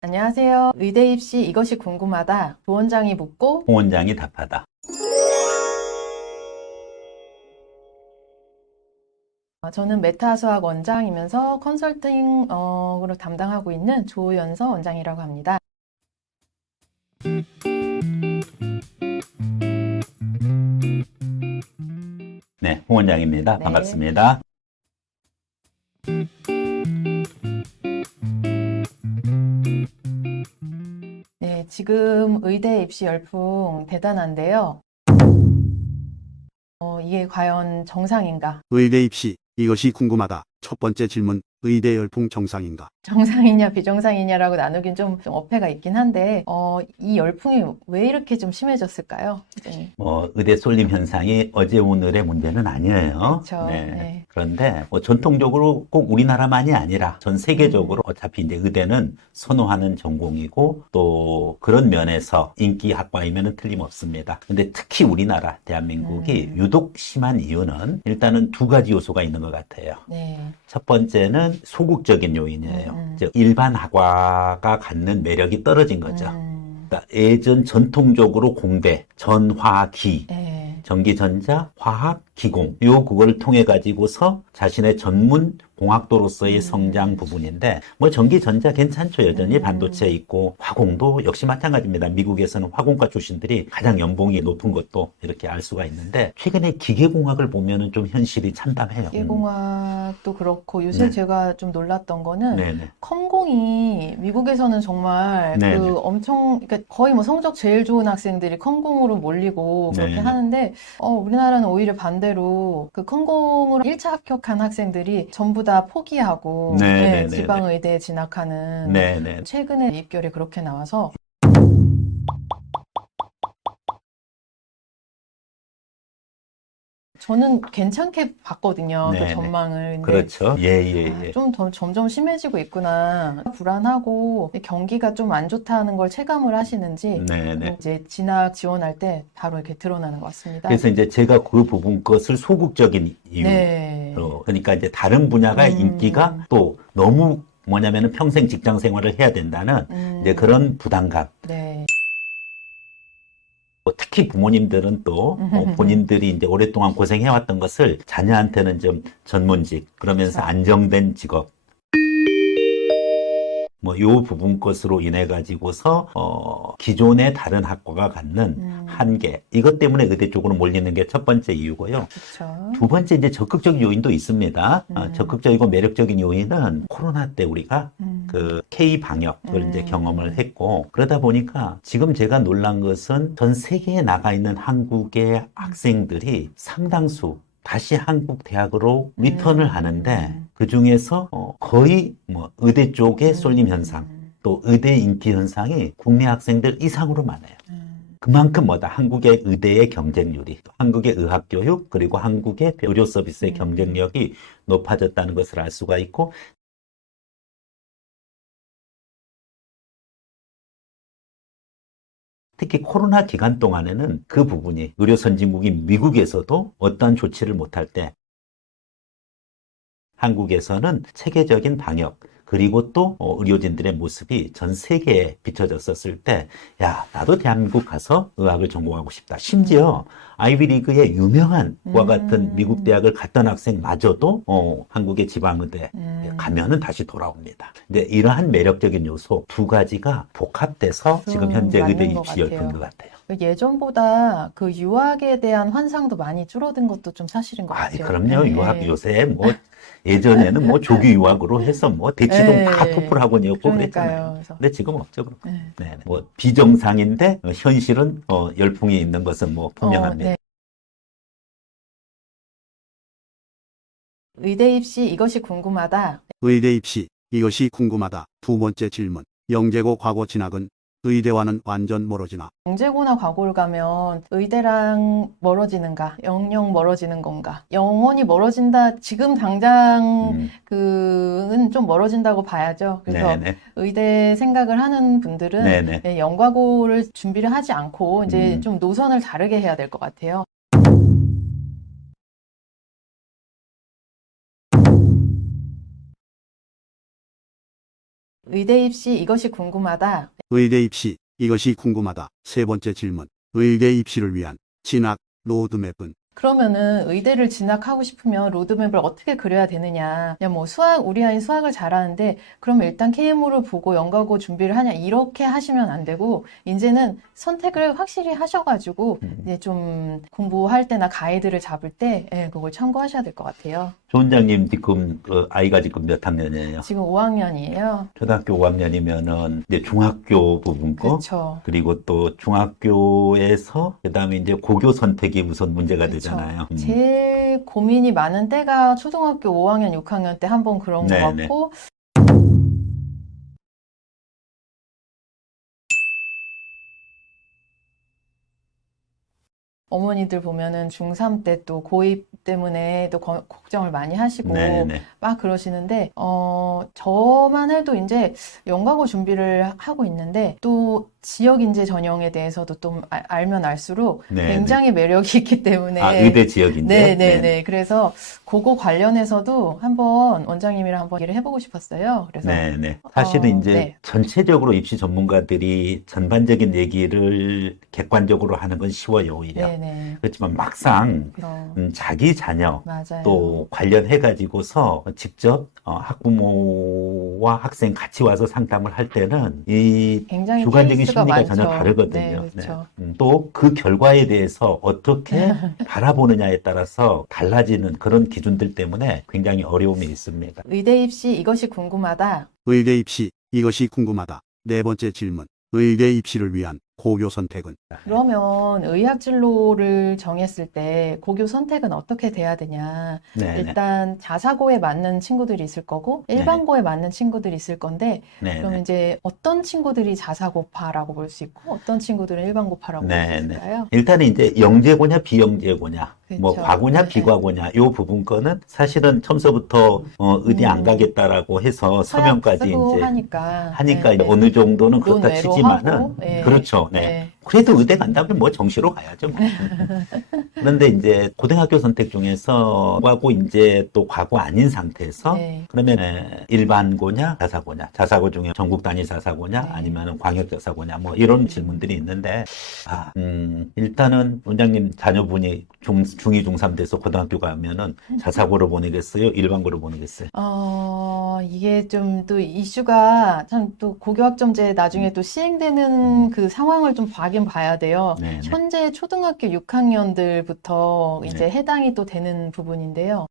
안녕하세요. 의대 입시 이것이 궁금하다. 조원장이 묻고 홍원장이 답하다. 저는 메타수학 원장이면서 컨설팅으로 담당하고 있는 조연서 원장이라고 합니다. 네, 홍원장입니다. 네. 반갑습니다. 네, 지금 의대 입시 열풍 대단한데요. 이게 과연 정상인가? 의대 입시, 이것이 궁금하다. 첫 번째 질문, 의대 열풍 정상인가? 정상이냐 비정상이냐라고 나누긴 좀 어폐가 있긴 한데 이 열풍이 왜 이렇게 좀 심해졌을까요? 네. 의대 쏠림 현상이 어제 오늘의 문제는 아니에요. 그렇죠. 네. 그런데 전통적으로 꼭 우리나라만이 아니라 전 세계적으로 어차피 이제 의대는 선호하는 전공이고 또 그런 면에서 인기 학과이면은 틀림없습니다. 근데 특히 우리나라 대한민국이 유독 심한 이유는 일단은 두 가지 요소가 있는 것 같아요. 네. 첫 번째는 소극적인 요인이에요. 즉 일반 학과가 갖는 매력이 떨어진 거죠. 그러니까 예전 전통적으로 공대, 전화기, 네. 전기전자, 화학, 기공 그거를 통해 가지고서 자신의 전문 공학도로서의 성장 부분인데 뭐 전기전자 괜찮죠. 여전히 반도체 있고 화공도 역시 마찬가지입니다. 미국에서는 화공과 출신들이 가장 연봉이 높은 것도 이렇게 알 수가 있는데 최근에 기계공학을 보면은 좀 현실이 참담해요. 기계공학도 그렇고 요새 네. 제가 좀 놀랐던 거는 네네. 컴공이 미국에서는 정말 네네. 그 엄청 그러니까 거의 뭐 성적 제일 좋은 학생들이 컴공으로 몰리고 그렇게 네네. 하는데 우리나라는 오히려 반대로 그 컴공으로 1차 합격한 학생들이 전부 다 포기하고 네네네네. 지방의대에 진학하는 네네. 최근에 입결이 그렇게 나와서 저는 괜찮게 봤거든요. 그 네네. 전망을. 근데 그렇죠. 예. 좀 점점 심해지고 있구나. 불안하고 경기가 좀 안 좋다는 걸 체감을 하시는지 네네. 이제 진학 지원할 때 바로 이렇게 드러나는 것 같습니다. 그래서 이제 제가 그 부분 것을 소극적인 이유. 네. 그러니까 이제 다른 분야가 인기가 또 너무 뭐냐면은 평생 직장 생활을 해야 된다는 이제 그런 부담감. 네. 특히 부모님들은 또 본인들이 이제 오랫동안 고생해왔던 것을 자녀한테는 좀 전문직, 그러면서 그렇죠. 안정된 직업, 요 부분 것으로 인해 가지고서 기존의 다른 학과가 갖는 한계, 이것 때문에 의대 쪽으로 몰리는 게 첫 번째 이유고요. 그렇죠. 두 번째 이제 적극적인 요인도 있습니다. 적극적이고 매력적인 요인은 코로나 때 우리가 그 K 방역을 이제 경험을 했고 그러다 보니까 지금 제가 놀란 것은 전 세계에 나가 있는 한국의 학생들이 상당수 다시 한국 대학으로 리턴을 하는데 그 중에서 거의 뭐 의대 쪽의 쏠림 현상 또 의대 인기 현상이 국내 학생들 이상으로 많아요. 그만큼 뭐다 한국의 의대의 경쟁률이 또 한국의 의학교육 그리고 한국의 의료 서비스의 경쟁력이 높아졌다는 것을 알 수가 있고 특히 코로나 기간 동안에는 그 부분이 의료 선진국인 미국에서도 어떠한 조치를 못할 때 한국에서는 체계적인 방역 그리고 또 의료진들의 모습이 전 세계에 비춰졌었을 때 야, 나도 대한민국 가서 의학을 전공하고 싶다. 심지어 아이비리그의 유명한 과 같은 미국 대학을 갔던 학생마저도 한국의 지방의대 가면은 다시 돌아옵니다. 근데 이러한 매력적인 요소 두 가지가 복합돼서 지금 현재 의대 맞는 것 입시 같아요. 열풍인 것 같아요. 예전보다 그 유학에 대한 환상도 많이 줄어든 것도 좀 사실인 것 같아요. 그럼요. 네. 유학 요새 뭐 예전에는 뭐 조기 유학으로 해서 뭐 대치동 다 네. 토플 학원이었고 그러니까요. 그랬잖아요. 그래서. 근데 지금 없죠. 그런 거. 네. 네. 뭐 비정상인데 현실은 열풍이 있는 것은 뭐 분명합니다. 네. 의대 입시 이것이 궁금하다. 의대 입시, 이것이 궁금하다. 두 번째 질문, 영재고 과거 진학은 의대와는 완전 멀어지나? 영재고나 과고를 가면 의대랑 멀어지는가, 영영 멀어지는 건가, 영원히 멀어진다. 지금 당장 그는 좀 멀어진다고 봐야죠. 그래서 네네. 의대 생각을 하는 분들은 네네. 영과고를 준비를 하지 않고 이제 좀 노선을 다르게 해야 될 것 같아요. 의대 입시 이것이 궁금하다. 의대 입시, 이것이 궁금하다. 세 번째 질문. 의대 입시를 위한 진학 로드맵은? 그러면은 의대를 진학하고 싶으면 로드맵을 어떻게 그려야 되느냐. 그냥 뭐 우리 아이 수학을 잘하는데, 그럼 일단 KMO를 보고 연가고 준비를 하냐. 이렇게 하시면 안 되고, 이제는 선택을 확실히 하셔가지고, 이제 좀 공부할 때나 가이드를 잡을 때, 예, 그걸 참고하셔야 될 것 같아요. 조 원장님 지금 아이가 지금 몇 학년이에요? 지금 5학년이에요. 초등학교 5학년이면은 이제 중학교 부분 거, 그렇죠. 그리고 또 중학교에서 그다음에 이제 고교 선택이 우선 문제가 그쵸. 되잖아요. 제일 고민이 많은 때가 초등학교 5학년, 6학년 때 한번 그런 것 네네. 같고, 어머니들 보면은 중3 때 또 고입 때문에 또 걱정을 많이 하시고 네네. 막 그러시는데, 저만 해도 이제 연가고 준비를 하고 있는데, 또 지역 인재 전형에 대해서도 좀 알면 알수록 네네. 굉장히 매력이 있기 때문에. 아, 의대 지역인데? 네네네. 그래서 그거 관련해서도 한번 원장님이랑 한번 얘기를 해보고 싶었어요. 그래서 네네. 사실은 이제 네. 전체적으로 입시 전문가들이 전반적인 얘기를 객관적으로 하는 건 쉬워요, 오히려. 네네. 그렇지만 막상 자기 자녀 맞아요. 또 관련해가지고서 직접 학부모와 학생 같이 와서 상담을 할 때는 이 굉장히 주관적인 케이스가 심리가 많죠. 전혀 다르거든요. 네, 그렇죠. 또 그 결과에 대해서 어떻게 바라보느냐에 따라서 달라지는 그런 기준들 때문에 굉장히 어려움이 있습니다. 의대 입시 이것이 궁금하다. 의대 입시, 이것이 궁금하다. 네 번째 질문. 의대 입시를 위한 고교 선택은? 그러면 의학 진로를 정했을 때 고교 선택은 어떻게 돼야 되냐? 네네. 일단 자사고에 맞는 친구들이 있을 거고 일반고에 맞는 친구들이 있을 건데, 그러면 네네. 이제 어떤 친구들이 자사고파라고 볼 수 있고 어떤 친구들은 일반고파라고 볼 수 네네. 있을까요? 일단은 이제 영재고냐 비영재고냐 뭐 그렇죠. 과고냐 네. 비과고냐 요 부분 거는 사실은 처음서부터 의대 안 가겠다라고 해서 서약 서명까지 쓰고 이제 하니까 하니까 네. 어느 정도는 그렇다 논외로 치지만은 하고, 네. 그렇죠. 네. 네. 그래도 의대 간다면 뭐 정시로 가야죠. 뭐. 그런데 이제 고등학교 선택 중에서 과고 이제 또 과고 아닌 상태에서 네. 그러면 일반고냐 자사고냐 자사고 중에 전국 단위 자사고냐 네. 아니면 광역 자사고냐 뭐 이런 질문들이 있는데 일단은 원장님 자녀분이 중2 중3 돼서 고등학교 가면은 자사고로 보내겠어요? 일반고로 보내겠어요? 이게 좀 또 이슈가 참 또 고교학점제 나중에 또 시행되는 그 상황을 좀 봐긴 봐야 돼요. 네네. 현재 초등학교 6학년들부터 이제 네. 해당이 또 되는 부분인데요.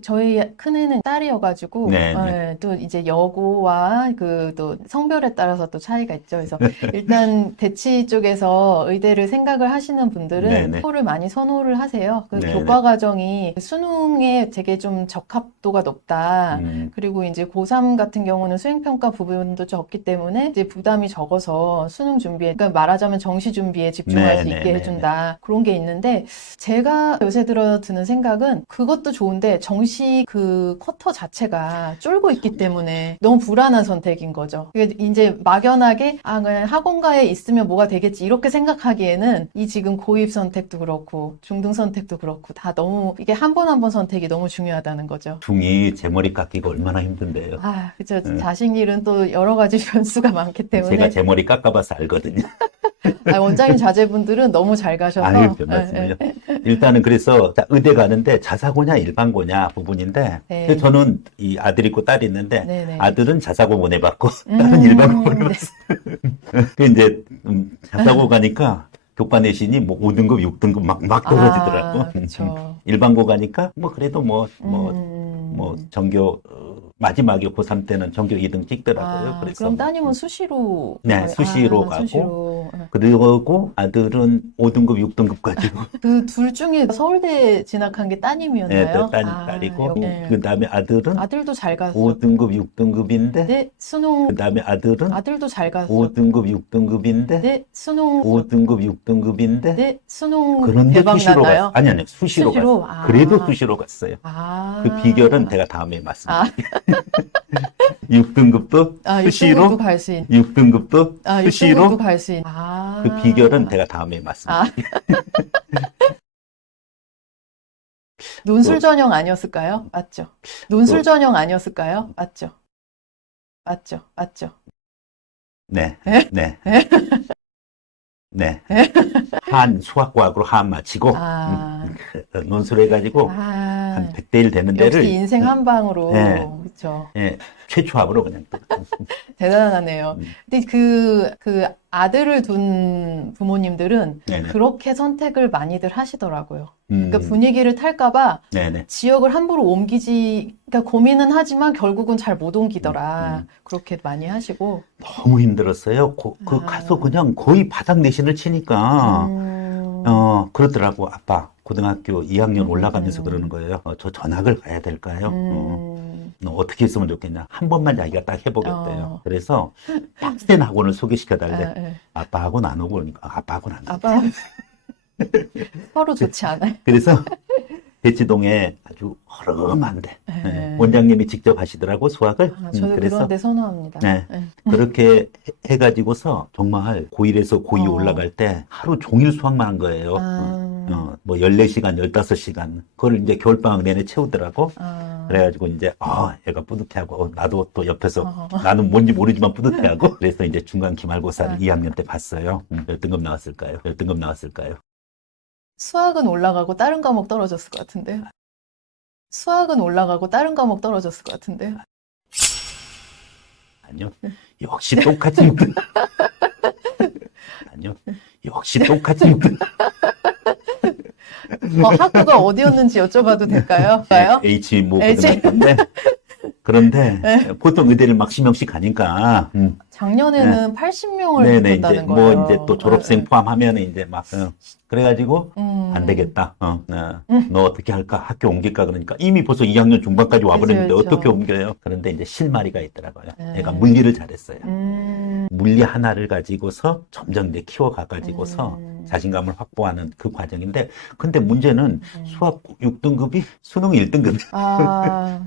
저희 큰애는 딸이어가지고, 네네. 또 이제 여고와 그 또 성별에 따라서 또 차이가 있죠. 그래서 일단 대치 쪽에서 의대를 생각을 하시는 분들은 네네. 수호를 많이 선호를 하세요. 그 네네. 교과 과정이 수능에 되게 좀 적합도가 높다. 그리고 이제 고3 같은 경우는 수행평가 부분도 적기 때문에 이제 부담이 적어서 수능 준비에, 그러니까 말하자면 정시 준비에 집중할 수 있게 네네네네. 해준다. 그런 게 있는데, 제가 요새 들어 드는 생각은 그것도 좋은데 정시 그 쿼터 자체가 쫄고 있기 때문에 너무 불안한 선택인 거죠. 이제 막연하게 그냥 학원가에 있으면 뭐가 되겠지 이렇게 생각하기에는 이 지금 고입 선택도 그렇고 중등 선택도 그렇고 다 너무 이게 한 번 한 번 선택이 너무 중요하다는 거죠. 중2 제 머리 깎기가 얼마나 힘든데요. 그죠. 자식 일은 또 여러 가지 변수가 많기 때문에. 제가 제 머리 깎아봐서 알거든요. 원장님 자제분들은 너무 잘 가셔서. 아유, 별 말씀을요. 일단은 그래서 의대 가는데 자사고냐 일반고냐 부분인데 네. 저는 이 아들 있고 딸이 있는데 네네. 아들은 자사고 보내봤고 딸은 일반고 보내봤어요. 그 이제 자사고 가니까 교과 내신이 뭐 5등급, 6등급 막 떨어지더라고. 그렇죠. 일반고 가니까 뭐 그래도 뭐 전교 마지막에 고3 때는 전교 2등 찍더라고요. 그래서 그럼 따님은 수시로? 네, 수시로 가고. 수시로. 그리고 아들은 5등급, 6등급 가지고. 그 둘 중에 서울대 진학한 게 따님이었나요? 네, 딸이고. 네. 그 다음에 아들은 아들도 잘 갔어. 5등급, 6등급인데. 네, 수능. 그 다음에 아들은 아들도 잘 갔어. 5등급, 6등급인데. 네, 수능. 5등급, 6등급인데. 네, 수능 그런데 대박 수시로 났나요? 갔어요. 아니, 수시로 갔어요. 그래도 수시로 갔어요. 그 비결은 제가 다음에 말씀드릴게요. 6등급도 수시로 6등급도 갈 수 있는. 6등급도 수시로 6등급도 갈 수 있는. 그 비결은 제가 다음에 말씀드릴게요. 논술 전형 아니었을까요? 맞죠? 논술 전형 아니었을까요? 맞죠? 맞죠, 맞죠. 네, 네, 네. 수학과학으로 한 마치고, 아, 논술을 해가지고, 한 아, 100대 1 되는 역시 데를, 인생 한 방으로, 네, 그쵸. 예, 최초합으로 그냥 또, 대단하네요. 근데 그 아들을 둔 부모님들은 네네. 그렇게 선택을 많이들 하시더라고요. 그러니까 음, 분위기를 탈까봐 네네. 지역을 함부로 옮기지, 그러니까 고민은 하지만 결국은 잘 못 옮기더라. 음. 그렇게 많이 하시고. 너무 힘들었어요. 가서 아, 그냥 거의 바닥 내신을 치니까, 음, 그러더라고. 아빠, 고등학교 2학년 올라가면서 그러는 음, 거예요. 저 전학을 가야 될까요? 너 어떻게 했으면 좋겠냐? 한 번만 자기가 딱 해보겠대요. 어, 그래서 빡센 학원을 소개시켜달래. 아, 예. 아빠 학원 안 오고 그러니까 아빠 학원 안 가. 아빠 서로 좋지 않아요. 그래서 대치동에 아주 허름한데 예. 원장님이 직접 하시더라고 수학을. 아, 저도 그래서 그런 데 선호합니다. 네, 예. 그렇게 해가지고서 정말 고1에서 고2 어. 올라갈 때 하루 종일 수학만 한 거예요. 아, 뭐 14시간, 15시간. 그걸 이제 겨울방학 내내 채우더라고. 아, 그래가지고 이제, 얘가 뿌듯해하고, 나도 또 옆에서, 어. 나는 뭔지 모르지만 뿌듯해하고. 그래서 이제 중간 기말고사를 아. 2학년 때 봤어요. 몇 등급 나왔을까요? 몇 등급 나왔을까요? 수학은 올라가고 다른 과목 떨어졌을 것 같은데요. 수학은 올라가고 다른 과목 떨어졌을 것 같은데요. 아니요. 역시 똑같이 6등. 아니요. 역시 똑같이 6등. 학교가 어디였는지 여쭤봐도 될까요? H 뭐 H. 그런데 네. 보통 의대를 막 10명씩 가니까 작년에는 80명을 네네 이제 붙었다는 뭐 거예요. 이제 또 졸업생 포함하면 이제 막 그래가지고 안 음. 되겠다. 너 어떻게 할까? 학교 옮길까? 그러니까 이미 벌써 2학년 중반까지 와버렸는데 그쵸, 그쵸. 어떻게 옮겨요? 그런데 이제 실마리가 있더라고요. 네. 애가 물리를 잘했어요. 음, 물리 하나를 가지고서 점점 이제 키워가가지고서 음. 자신감을 확보하는 그 과정인데, 근데 문제는 수학 6등급이 수능 1등급.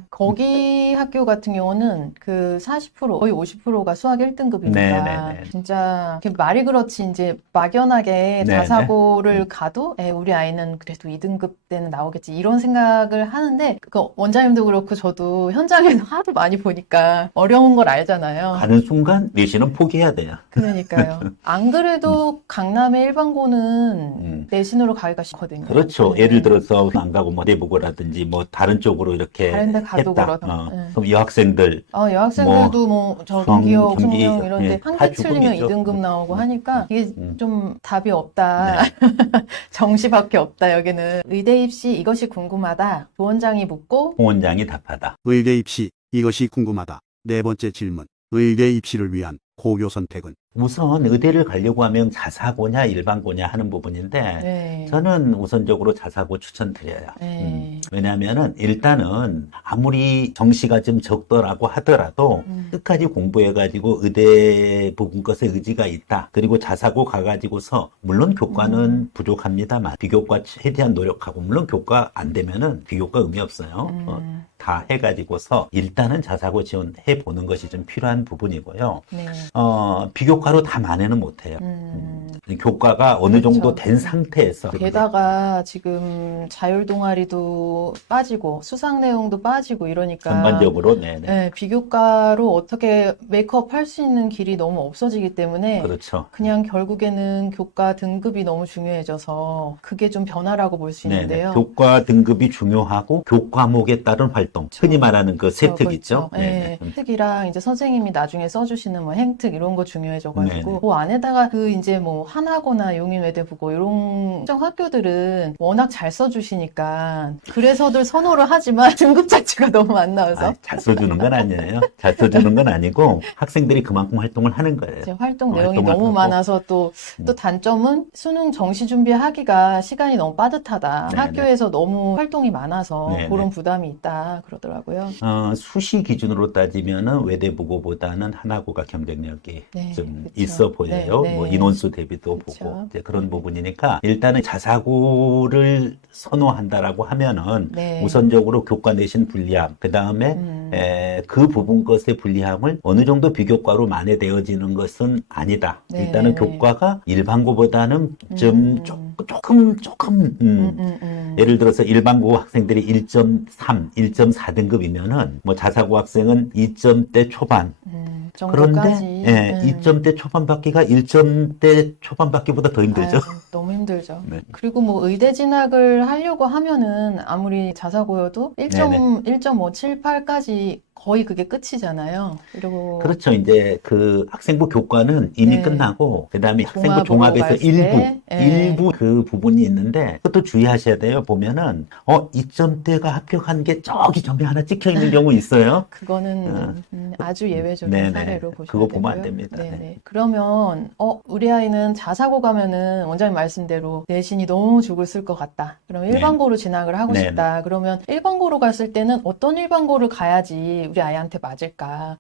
거기 학교 같은 경우는 그 40%, 거의 50%가 수학 1등급이니까 네네네. 진짜 이렇게 말이 그렇지 이제 막연하게 네네. 자사고를 가도 우리 아이는 그래도 2등급 때는 나오겠지 이런 생각을 하는데 그 원장님도 그렇고 저도 현장에서 하도 많이 보니까 어려운 걸 알잖아요. 가는 순간 내신은 포기해야 돼요. 그러니까요. 안 그래도 강남의 일반고는 내신으로 가기가 쉽거든요. 그렇죠. 네. 예를 들어서 안 가고 뭐 내보고라든지 뭐 다른 쪽으로 이렇게 다른 데 가도 했다. 그러다. 네. 그럼 여학생들 여학생들도 뭐, 경기역, 경기, 청룡 이런 데 예, 한 다 개 틀리면 죽음이죠. 2등급 나오고 하니까 이게 음. 좀 답이 없다. 정시밖에 없다, 여기는. 의대 입시 이것이 궁금하다. 부원장이 묻고 홍원장이 답하다. 의대 입시 이것이 궁금하다. 네 번째 질문. 의대 입시를 위한 고교 선택은 우선 의대를 가려고 하면 자사고냐 일반고냐 하는 부분인데 네. 저는 우선적으로 자사고 추천드려요. 네. 왜냐하면은 일단은 아무리 정시가 좀 적더라고 하더라도 끝까지 공부해가지고 의대 부분 것에 의지가 있다. 그리고 자사고 가가지고서 물론 교과는 부족합니다만 비교과 최대한 노력하고 물론 교과 안 되면은 비교과 의미 없어요. 다 해가지고서 일단은 자사고 지원해 보는 것이 좀 필요한 부분이고요. 네. 비교과로 다 만회는 못해요. 교과가 어느 정도 그렇죠. 된 상태에서 게다가 지금 자율 동아리도 빠지고 수상 내용도 빠지고 이러니까 전반적으로 네네. 네, 비교과로 어떻게 메이크업 할 수 있는 길이 너무 없어지기 때문에 그렇죠. 그냥 결국에는 교과 등급이 너무 중요해져서 그게 좀 변화라고 볼 수 네네. 있는데요. 교과 등급이 중요하고 교과목에 따른 활동, 흔히 말하는 그 세특 있죠. 네. 특이랑 이제 선생님이 나중에 써주시는 뭐 행특 이런 거 중요해져가지고 네네. 그 안에다가 그 이제 뭐 하나고나 용인외대부고 이런 특정 학교들은 워낙 잘 써주시니까 그래서들 선호를 하지만 등급 자체가 너무 안 나와서 잘 써주는 건 아니에요. 잘 써주는 건 아니고 학생들이 그만큼 활동을 하는 거예요. 이제 활동 내용이 활동을 너무 하고. 많아서 또 단점은 수능 정시 준비하기가 시간이 너무 빠듯하다. 네네. 학교에서 너무 활동이 많아서 네네. 그런 부담이 있다 그러더라고요. 수시 기준으로 따지면은 외대부고보다는 하나고가 경쟁력이 네, 좀 그쵸. 있어 보여요. 네, 네. 뭐 인원수 대비도 그쵸. 보고 이제 그런 부분이니까 일단은 자사고를 선호한다라고 하면은 네. 우선적으로 교과 내신 불리함, 그 다음에 그 부분 것의 불리함을 어느 정도 비교과로 만회되어지는 것은 아니다. 네. 일단은 교과가 일반고보다는 조금 예를 들어서 일반고 학생들이 1.3, 1.4등급이면은 뭐 자사고 학생은 2점대 초반 그런데 정도까지. 예, 2점대 초반 받기가 1점대 초반 받기보다 더 힘들죠. 아유, 너무 힘들죠. 네. 그리고 뭐 의대 진학을 하려고 하면은 아무리 자사고여도 1.578까지 거의 그게 끝이잖아요. 그리고 그렇죠. 이제 그 학생부 교과는 이미 네. 끝나고 그다음에 학생부 종합으로 종합에서 갔을 때, 일부 그 부분이 있는데 그것도 주의하셔야 돼요. 보면은 2점대가 합격한 게 저기 점에 하나 찍혀 있는 경우 있어요. 그거는 아주 예외적인 네네. 사례로 보시면 그거 보면 안 되고요. 됩니다. 네네. 네. 그러면 우리 아이는 자사고 가면은 원장님 말씀대로 내신이 너무 죽을 쓸 것 같다. 그럼 네. 일반고로 진학을 하고 네네. 싶다. 그러면 일반고로 갔을 때는 어떤 일반고를 가야지 우리 아이한테 맞을까?